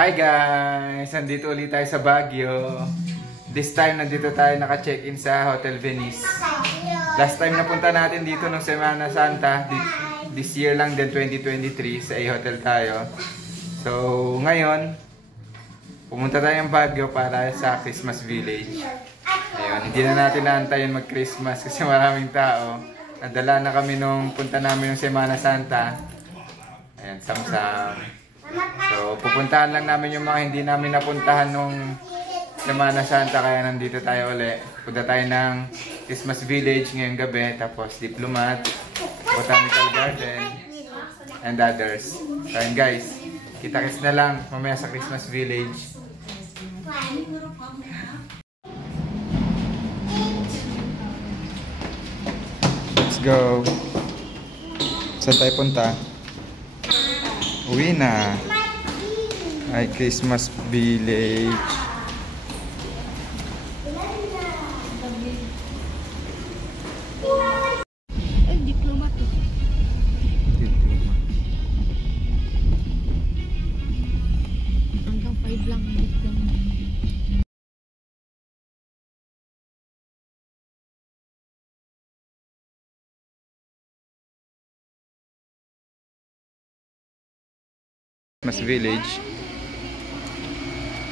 Hi guys! Nandito ulit tayo sa Baguio. This time nandito tayo naka-check-in sa Hotel Venice. Last time napunta natin dito nung Semana Santa. This year lang din 2023 sa A-Hotel tayo. So ngayon, pumunta tayong Baguio para sa Christmas Village. Ayun, hindi na natin naantayin mag-Christmas kasi maraming tao. Nadala na kami nung punta namin nung Semana Santa. Ayan, Samsam. So, pupuntahan lang namin yung mga hindi namin napuntahan nung Semana Santa, kaya nandito tayo ulit. Punta tayo ng Christmas Village ngayong gabi, tapos Diplomat, Botanical Garden, and others. So, yun guys, kita-kits na lang mamaya sa Christmas Village. Let's go! Saan tayo punta? Uwi na. Ay, Christmas Village. Ay, Diplomat. Hanggang 5 lang ang Diplomat. Christmas Village.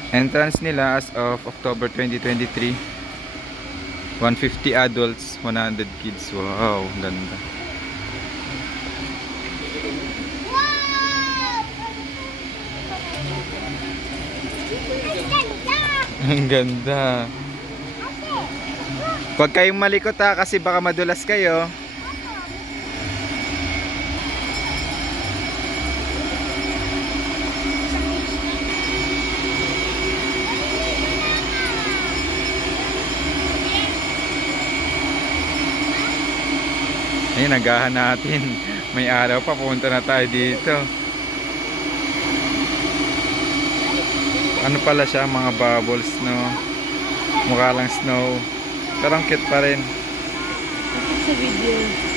Entrance nila as of October 2023. 150 adults, 100 kids. Wow, ganda. Ang ganda. Huwag kayong malikot ha, kasi baka madulas kayo. Ayun, nagahan natin. May araw pa, pupunta na tayo dito. Ano pala siya, mga bubbles, no? Mukha lang snow. Pero ang cute pa rin. Sa video.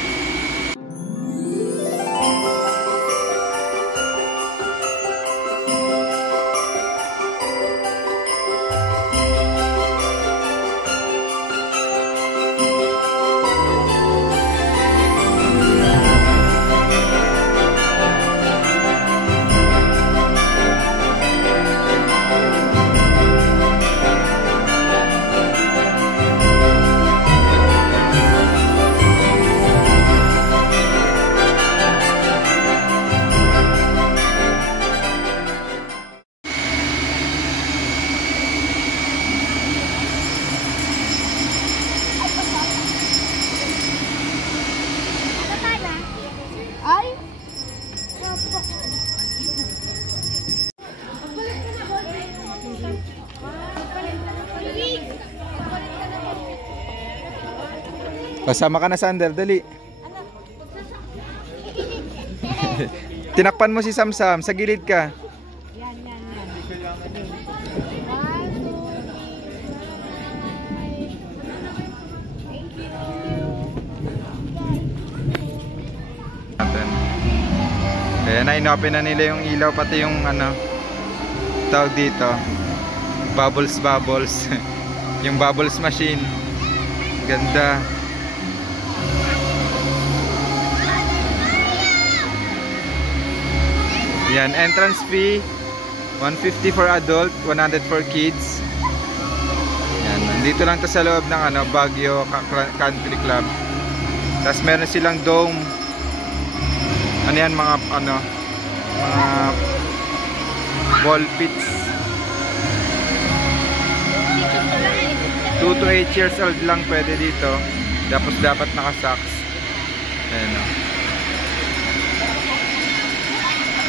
Pasama ka na, Sander, dali. Tinakpan mo si Samsam, sa gilid ka. Yan. Ayan na, inopen na nila yung ilaw, pati yung ano, tawag dito, bubbles. Yung bubbles machine. Ganda. Yan, entrance fee 150 for adult, 100 for kids. Yan, nandito lang to sa loob ng ano, Baguio Country Club. Tapos meron silang dome. Ano yan, mga ano, mga ball pits. 2 to 8 years old lang pwede dito. Tapos dapat naka-socks. Ayan o.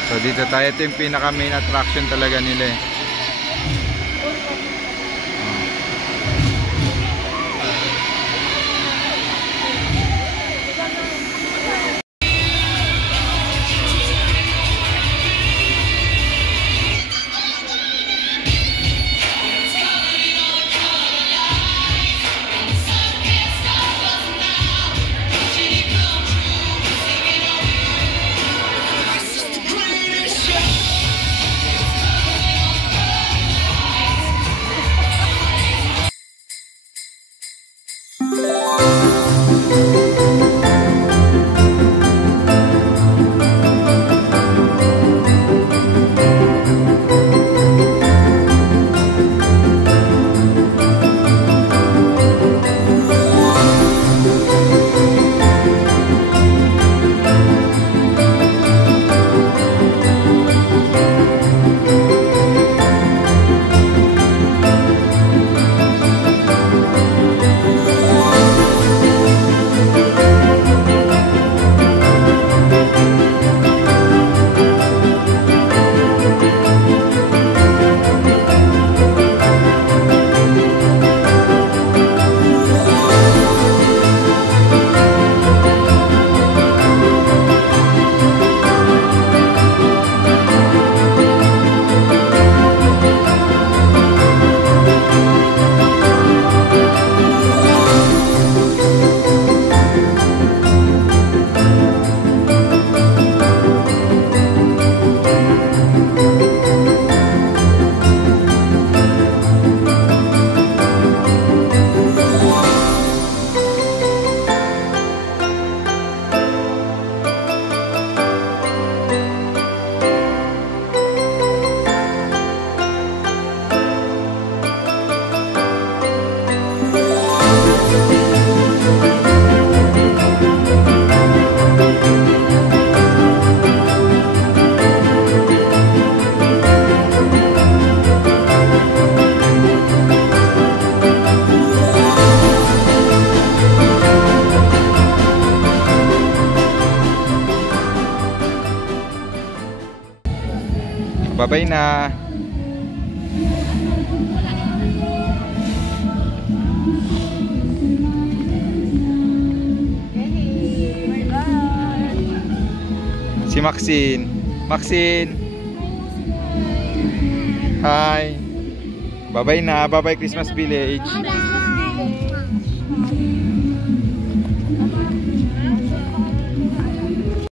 So dito tayo, ito yung pinaka main attraction talaga nila eh. Bye-bye na. Si Maxine. Maxine. Hi. Bye-bye na. Bye-bye Christmas Village.